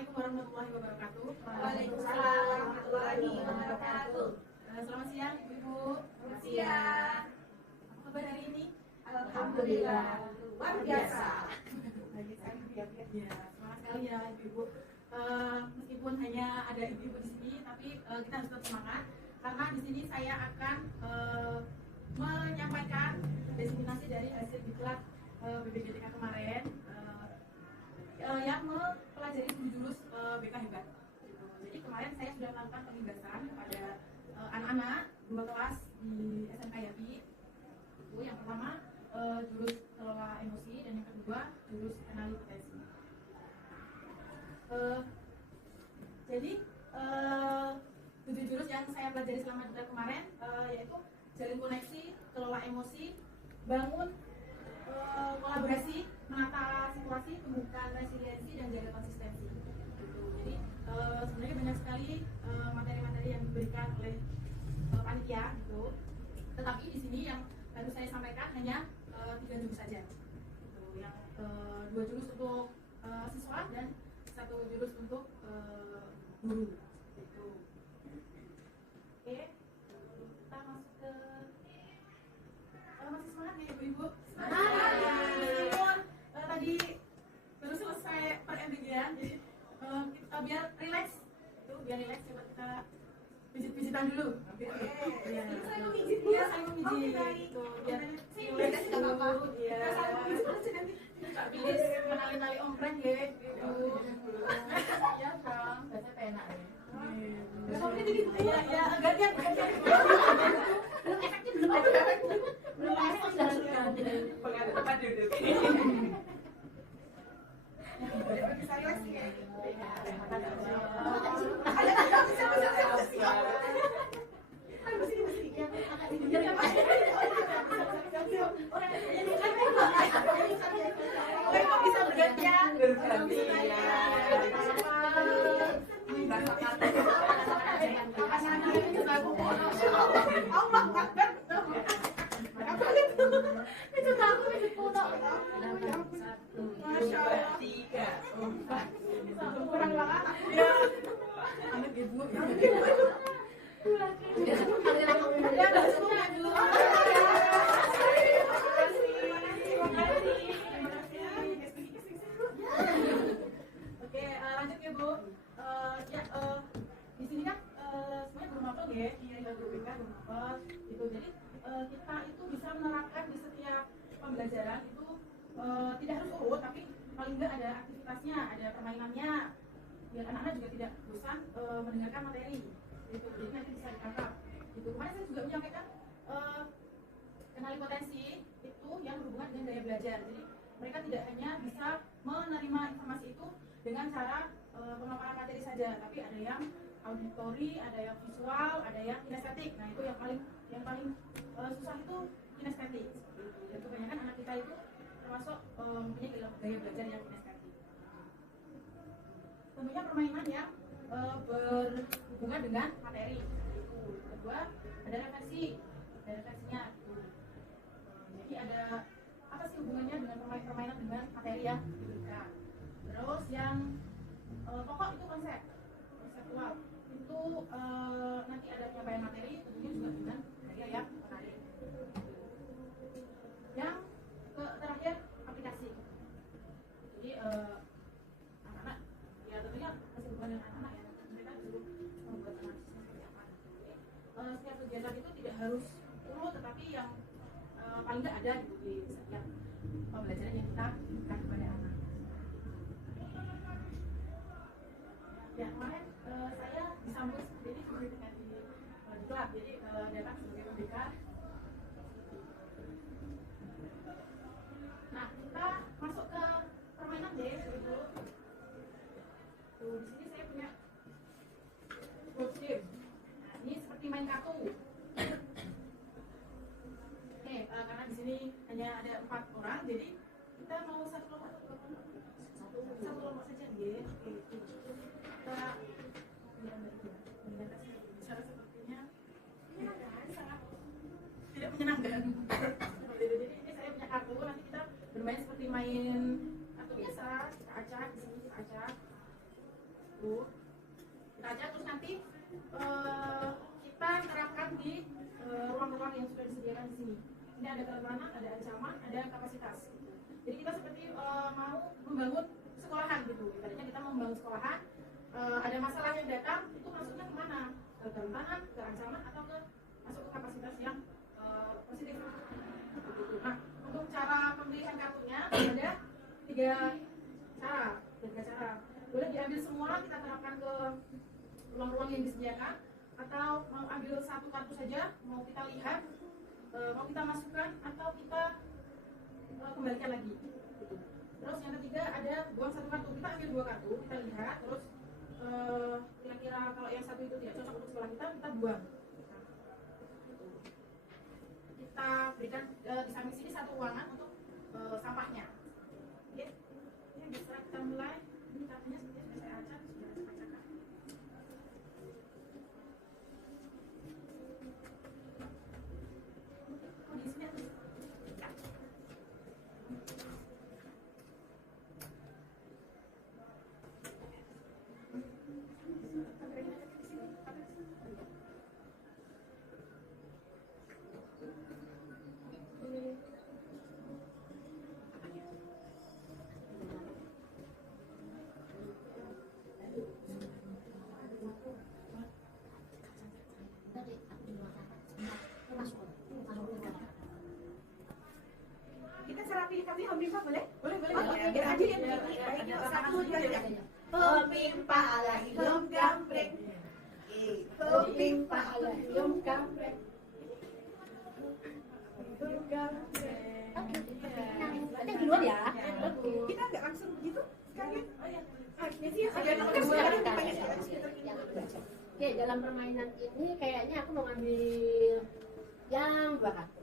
Assalamualaikum warahmatullahi wabarakatuh. Waalaikumsalam warahmatullahi wabarakatuh. Selamat siang Ibu. Selamat siang. Apa kabar hari ini? Alhamdulillah luar biasa. Ya, semangat sekali ya Ibu. Meskipun hanya ada ibu-ibu di sini, tapi kita harus tetap semangat karena di sini saya akan menyampaikan diseminasi dari hasil diklat BPJTK kemarin yang mempelajari 7 jurus BK Hebat. Gitu. Jadi kemarin saya sudah melakukan pembahasan kepada anak-anak 2 kelas di SMK Yapi. Itu yang pertama jurus kelola emosi dan yang kedua jurus kenali potensi. Jadi 7 jurus yang saya pelajari selama diklat kemarin yaitu jalin koneksi, kelola emosi, bangun kolaborasi, menata situasi, tumbuhkan resiliensi dan jaga konsistensi. Gitu. Jadi sebenarnya banyak sekali materi-materi yang diberikan oleh panitia, gitu. Tetapi di sini yang harus saya sampaikan hanya 3 jurus saja. Gitu. Yang 2 jurus untuk siswa dan 1 jurus untuk guru. Gitu. Oke, kita masuk ke masih semangat ya ibu-ibu? Meskipun tadi baru selesai per-MBG-an, jadi biar relax, coba kita pijit-pijitan dulu. Iya, Saya mau pijit. Iya, saya mau pijit. Biar relax dulu. Iya. Kak Bilis kenali-nali ompreng ya, gitu. Iya, Kang. Baca penak ya. Iya, gantian. Belum efektif, belum Pengaruh tempat duduk. Bisa relax ya. Bisa bergantian. Itu tahu itu foto. Masya Allah. 3, 4, kurang banget. Ya. Anak ibu. Ya, semua dulu. Oke, lanjut ya Bu. Di sini kan semuanya belum hafal ya, guru BK belum hafal. Gitu. Jadi kita itu bisa menerapkan di setiap pembelajaran itu tidak harus urut, tapi paling enggak ada aktivitasnya, ada permainannya, biar anak-anak juga tidak bosan mendengarkan materi. Gitu. Jadi nanti bisa ditangkap. Gitu. Kemarin saya juga menyampaikan kenali potensi itu yang berhubungan dengan gaya belajar. Jadi mereka tidak hanya bisa menerima informasi itu dengan cara pemaparan materi saja, tapi ada yang auditori, ada yang visual, ada yang kinestetik. Nah itu yang paling susah itu kinestetik. Dan kebanyakan anak kita itu termasuk mempunyai gaya belajar yang kinestetik. Tentunya permainan yang berhubungan dengan materi. Kedua ada referensinya. Jadi ada apa sih hubungannya dengan permainan dengan materi yang diberikan. Terus yang pokok itu konseptual itu nanti ada penyampaian materi tentunya juga dengan gaya yang menarik. Yang terakhir aplikasi. Jadi anak-anak ya tentunya masih hubungan dengan anak-anak ya, mereka disuruh membuat analisisnya seperti apa. Jadi setiap kegiatan itu tidak harus urut, tetapi yang paling nggak ada di setiap pembelajaran yang kita berikan kepada anak. Ya kemarin saya disambut seperti ini seperti dengan di klub, jadi datang sebagai pembicara. Nah kita masuk ke permainan deh, gitu. Tuh di sini saya punya board game. Nah ini seperti main kartu. Karena di sini hanya ada 4 orang, jadi kita mau satu kelompok saja, ya. Kita bicara sepertinya sangat tidak menyenangkan. Jadi ini saya punya kartu, nanti kita bermain seperti main kartu biasa, kita acak di sini, kita acak. ada kerentanan, ada ancaman, ada kapasitas. Jadi kita seperti mau membangun sekolahan gitu. Tadinya kita mau membangun sekolahan, ada masalah yang datang, itu masuknya kemana? Ke kerentanan, ke ancaman, atau masuk ke kapasitas yang positif. Nah, untuk cara pemilihan kartunya ada tiga cara. Boleh diambil semua, kita terapkan ke ruang-ruang yang disediakan, atau mau ambil satu kartu saja, mau kita lihat, mau kita masukkan, atau kita kembalikan lagi. Terus yang ketiga ada buang satu kartu. Kita ambil dua kartu, kita lihat, terus kira-kira kalau yang satu itu tidak cocok untuk sekolah kita buang. Kita berikan di samping sini satu ruangan untuk sampahnya. Oke, ini bisa kita mulai. Ini kartunya sudah saya acak, sudah saya bacakan. Oh, di sini ada. Kita cara pilih kartunya Om Bimpa boleh? Boleh. Oke, biar adil ya. Baik, satu, dua, tiga. Om Bimpa ala hidung gambreng. Om Bimpa ala hidung gambreng. Hidung gambreng. Nanti duluan ya. Kita nggak langsung begitu sekalian. Oh ya. Nanti ya, kan sekarang banyak ya. Oke, dalam permainan ini kayaknya aku mau ngambil yang dua kartu.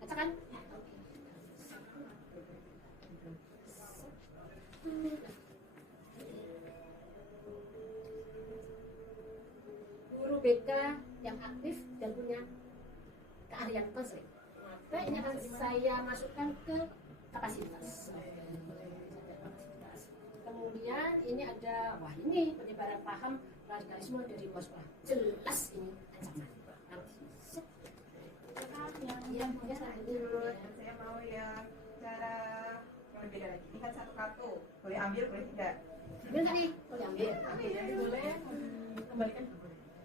Baca kan? Guru BK yang aktif dan punya keahlian konseling. Maka ini akan saya masukkan ke kapasitas. Kemudian ini ada, wah ini penyebaran paham radikalisme dari luar sekolah. Jelas ini ancaman. Yang saya mau yang cara yang beda lagi. Ini kan satu kartu, boleh ambil, boleh tidak. Ambil nggak nih? Boleh ambil. Boleh kembalikan.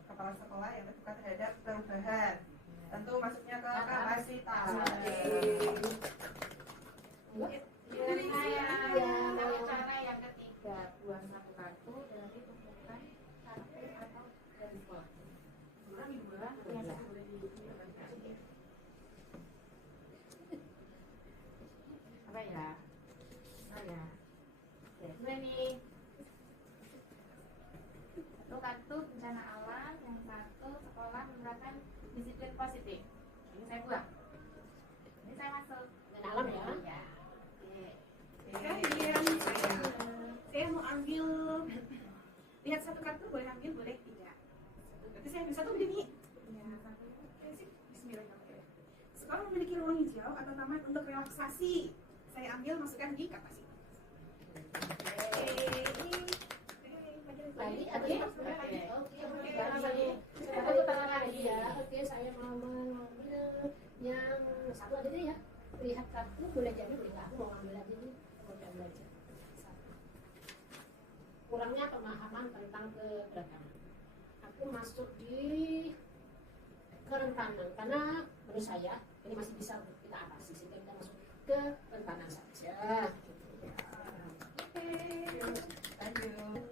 Kepala sekolah yang terbuka terhadap perubahan. Tentu masuknya ke kapasitas. Giliran saya. Ya. Cara yang ketiga, buang satu kartu dari tumpukan kartu atau dari sekolah. Kurang dua, yang satu boleh dikembalikan. Apa ya? Oh ya. Oke, mulai nih. Satu kartu bencana alam, yang satu sekolah menerapkan disiplin positif. Ini saya buang. Ini saya masuk. Dan alam ya. Ya. Sekarang giliran saya mau ambil, lihat satu kartu, boleh ambil, boleh tidak. Berarti saya ambil satu begini. Ya, satu. Oke, sip. Bismillahirrahmanirrahim. Sekolah memiliki ruang hijau atau taman untuk relaksasi. Saya ambil, masukkan di kapasitas. Lagi, oke. Oke, aku tangan lagi ya. Oke, saya mau mengambil yang satu aja deh ya. Lihat kartu boleh jadi, boleh nggak. Aku mau ambil aja nih. Udah belajar. Satu. Kurangnya pemahaman tentang keberagaman. Aku masuk di kerentanan karena menurut saya ini masih bisa kita atasi sehingga kita masuk ke kerentanan saja. Oke, lanjut.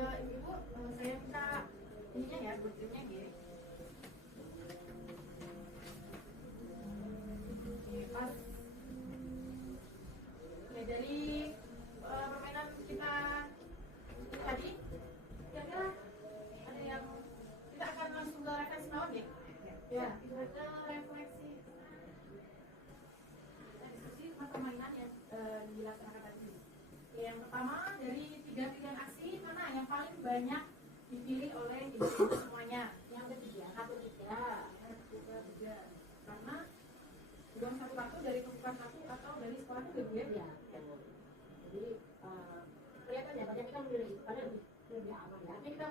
Ibu, saya minta ininya ya, buktinya ya. Pas. Ya, dari permainan kita tadi, kira-kira ada yang kita akan langsung ke refleksi mawon ya? Ya, kita ke refleksi. Diskusi permainan yang dilaksanakan tadi. Yang pertama, dari 3 pilihan aksi, mana yang paling banyak dipilih oleh ibu semuanya? Yang ketiga, Satu tiga, tiga. Karena buang satu kartu dari tumpukan satu atau dari sekolah itu ya? ya. Jadi kelihatan ya, banyak kita memilih karena lebih aman ya. Artinya kita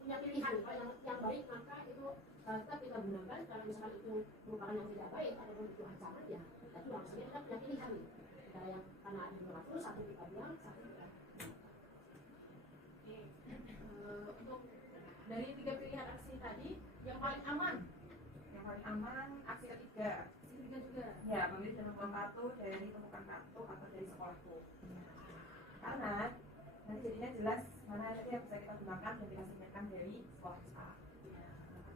punya pilihan kalau yang baik maka itu tetap kita gunakan. diamankan, kalau misalkan itu merupakan yang tidak baik ataupun itu ancaman, ya itu langsungnya kita punya pilihan. Kita yang karena ada berlaku, satu kita buang, satu kita. Oke. Untuk dari 3 pilihan aksi tadi, yang paling aman aksi ketiga juga. Ya, memilih dan membuang kartu dari tumpukan kartu atau dari sekolahku. Karena nanti jadinya jelas mana nanti yang bisa kita gunakan dan kita simpan dari sekolah kita.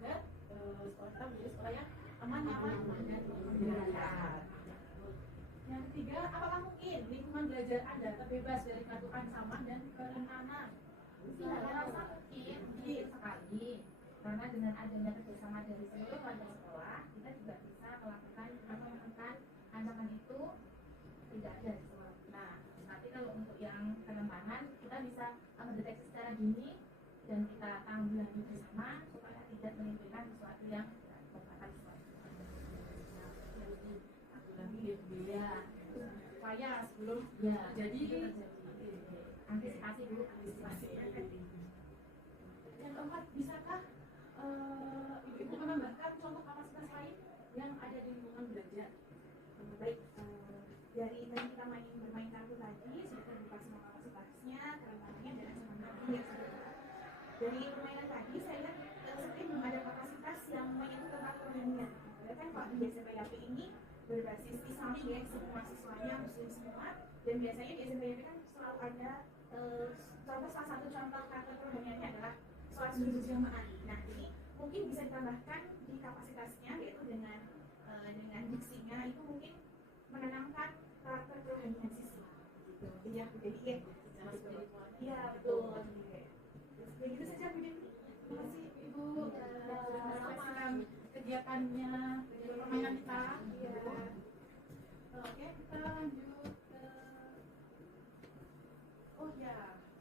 Agar sekolah kita menjadi sekolah yang aman, nyaman, dan menyenangkan. Yang ketiga, apakah mungkin lingkungan belajar Anda terbebas dari kartu ancaman dan kerentanan? Saya rasa mungkin sekali, karena dengan adanya kerjasama dari seluruh warga sekolah, kita juga bisa melakukan atau menekan ancaman itu tidak ada di sekolah. Nah, tapi kalau untuk yang kerentanan, kita bisa mendeteksi secara dini dan kita tanggulangi bersama supaya tidak menimbulkan sesuatu yang membahayakan sekolah. Ya, supaya sebelum Jadi antisipasi dulu, antisipasi. Yang keempat, bisakah ibu-ibu menambahkan contoh kapasitas lain yang ada di lingkungan belajar? Baik, dari tadi kita bermain kartu tadi sudah terbuka semua kapasitasnya, kerentanannya dan ancamannya. Dari permainan tadi saya lihat seperti belum ada kapasitas yang menyentuh tentang permainan. Karena kan Pak di SMPYP ini berbasis Islami ya, semua siswanya muslim semua, dan biasanya di SMPYP kan selalu ada contoh, salah satu contoh kartu permainannya adalah sholat subuh berjamaah. Nah ini mungkin bisa ditambahkan di kapasitasnya, yaitu dengan diksinya itu mungkin menanamkan karakter kerohanian siswa gitu. Iya, jadi iya betul. Begitu saja mungkin. Terima kasih Ibu sudah menyaksikan kegiatannya, permainan kita. Oke, kita lanjut ke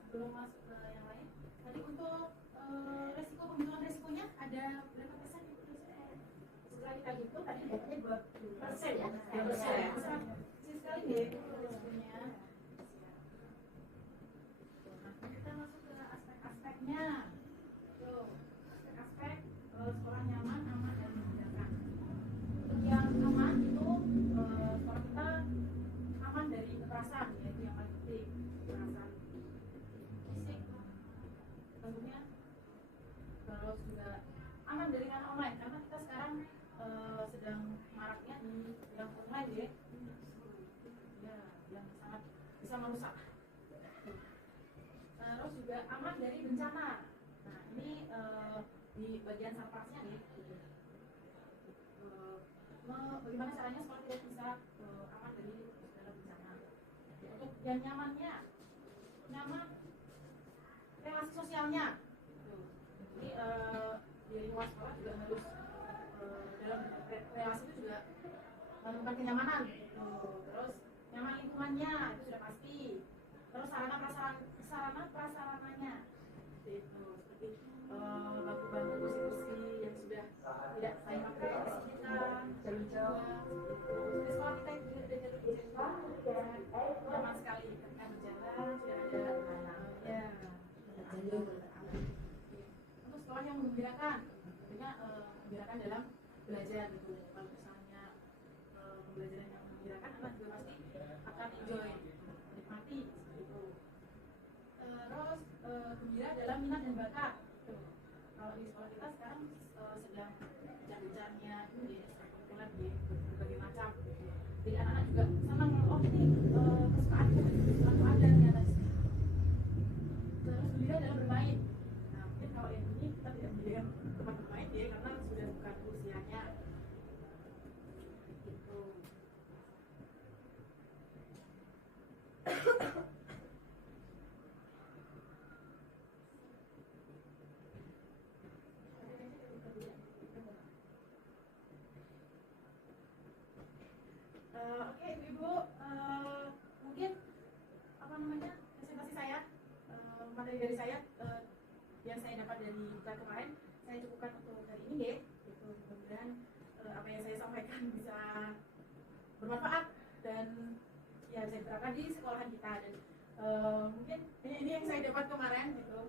sebelum masuk ke yang lain. Tadi untuk resiko, penghitungan resikonya ada berapa persen? Setelah kita hitung tadi datanya 20% ya. 2%. Kecil sekali deh resikonya. Kita masuk ke aspek-aspeknya. Aspek sekolah nyaman, aman, dan menyenangkan. Untuk yang aman itu sekolah kita aman dari kekerasan, yaitu yang paling penting, kekerasan fisik tentunya. Terus juga aman dari ranah online, karena kita sekarang sedang maraknya di yang online ya, yang sangat bisa merusak. Terus juga aman dari bencana. Nah ini di bagian sarprasnya nih, bagaimana caranya sekolah tidak bisa aman dari segala bencana. Untuk yang nyamannya, nyaman relasi sosialnya. Jadi di luar sekolah juga harus dalam relasi itu juga menemukan kenyamanan. Terus nyaman lingkungannya itu sudah pasti. Terus sarana prasarananya itu seperti bangku-bangku kursi-kursi yang sudah tidak sayang pakai di kita, jalur-jalur di sekolah kita itu sudah ada jalur-jalur nyaman sekali ketika berjalan, sudah ada jalur. Untuk sekolah yang menggembirakan, tentunya menggembirakan dalam belajar gitu. Kalau misalnya pembelajaran yang menggembirakan, anak juga pasti akan enjoy, menikmati seperti itu. Terus gembira dalam minat dan bakat. Kalau di sekolah kita sekarang sedang gencar-gencarnya di ekstrakurikuler di berbagai macam. Jadi anak-anak juga senang, oh ini kesukaanku ada ternyata di sini. Terus gembira dalam bermain. Nah mungkin kalau yang ini kita tidak menyediakan tempat bermain ya, karena sudah bukan usianya. Gitu. Oke Ibu, mungkin presentasi saya, materi dari saya yang saya dapat dari bulan kemarin saya cukupkan untuk hari ini ya. Gitu. Mudah-mudahan apa yang saya sampaikan bisa bermanfaat dan ya saya terapkan di sekolahan kita, dan mungkin ini yang saya dapat kemarin gitu.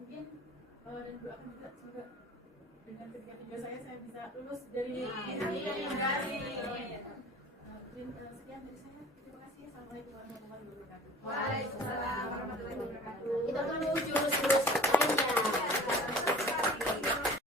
Mungkin dan doakan juga semoga dengan ketiga tujuan saya bisa lulus dari Amin. sekian dari saya. Terima kasih. Assalamualaikum warahmatullahi wabarakatuh. Waalaikumsalam.